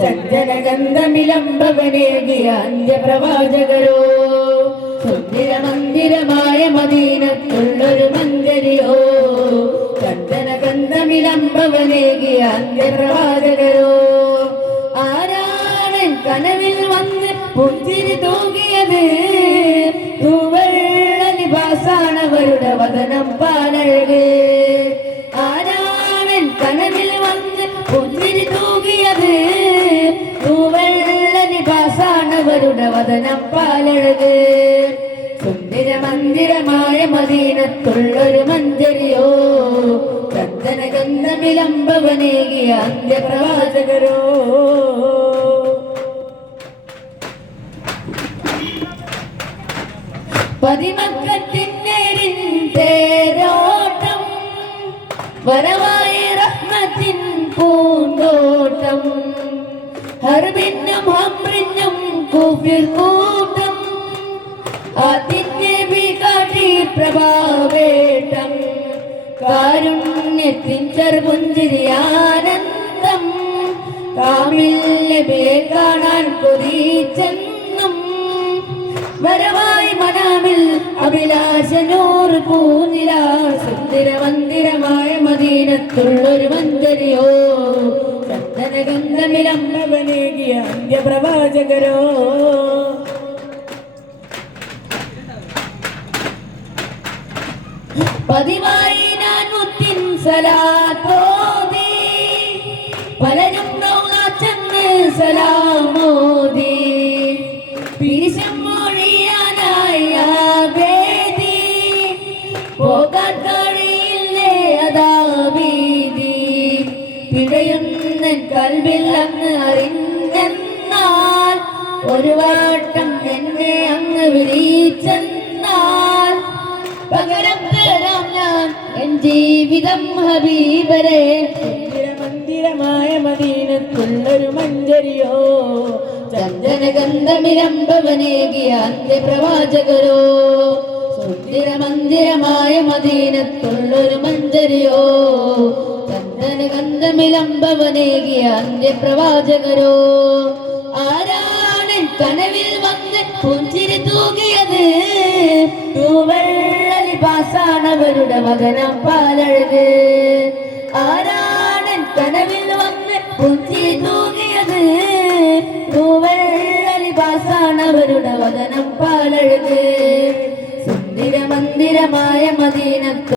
ചഞ്ചലഗന്ധമിലംബവനേകിയ അന്ത്യപ്രവാചകരോ സുന്ദര മന്ദിരമായ മദീനത്തുള്ളൊരു മഞ്ചരിയോ ചഞ്ചലഗന്ധമിലംബവനേകിയ അന്ത്യപ്രവാചകരോ ആരാണ് കനവിൽ വന്ന് പുഞ്ചിരി തൂകിയത് തൂവെള്ള ലിബാസാണവരുടെ വദനം പാലഴക് ആരാണ് കനവിൽ വന്ന് പുഞ്ചിരി തൂകിയത് തൂവെള്ള ലിബാസാണവരുടെ വദനം പാലഴക് സുന്ദര മന്ദിരമായ മദീനത്തുള്ളൊരു മഞ്ചരിയോ ചന്ദനഗന്ധമിലംബവനേകിയ അന്ത്യപ്രവാചകരോ പതിമക്കത്തിൻ തേരോട്ടം വരവായി റഹ്മത്തിൻ പൂന്തോട്ടം ഹർബിന്നും ഹംറിനും കൂഫിൽ കൂട്ടം അതിന്റെ കാട്ടി പ്രഭാവേട്ടം കാരുണ്യത്തിൻ ചെറുപുഞ്ചിരിയാനന്ദം കാമിൽ നബിയെ കാണാൻ കൊതിച്ചെന്നും വരവായി മനാമിൽ അഭിലാഷനൂർ പൂനില സുന്ദര മന്ദിരമായ മദീനത്തുള്ളൊരു മഞ്ചരിയോ ചന്ദനഗന്ധമിലംബവനേകിയ അന്ത്യപ്രവാചകരോ പതിവായി ഞാൻ മുത്തിൻ സലാത്തോതി പലരും ചെന്ന് സലാമോദി പിരിശം മൊഴിയാനായി ആവേദി പോകാൻ കഴിയില്ലേ അതാ വീതി പിഴയുന്ന കൽവിൽ അങ്ങ് അറിഞ്ഞെന്നാൽ ഒരു വട്ടം എന്നെ അങ്ങ് വിളിച്ചെന്നാൽ പകരം തരാം ഞാൻ എൻ ജീവിതം ഹബീബരെ മന്ദിരമായ മദീനത്തുള്ളൊരു മഞ്ചരിയോ ചന്ദനഗന്ധമിലംബവനേകിയ അന്ത്യപ്രവാചകരോ സുന്ദര മന്ദിരമായ മദീനത്തുള്ളൊരു മഞ്ചരിയോ ചന്ദനഗന്ധമിലംബവനേകിയ അന്ത്യപ്രവാചകരോ ആരാണ് കനവിൽ വന്ന് പുഞ്ചിരി തൂകിയത് തൂവെള്ള ലിബാസാണവരുടെ വദനം പാലഴക് ആരാണ് കനവിൽ വന്ന് പുഞ്ചിരി തൂകിയത് തൂവെള്ള ലിബാസാണവരുടെ വദനം പാലഴക് സുന്ദര മന്ദിരമായ മദീനത്ത്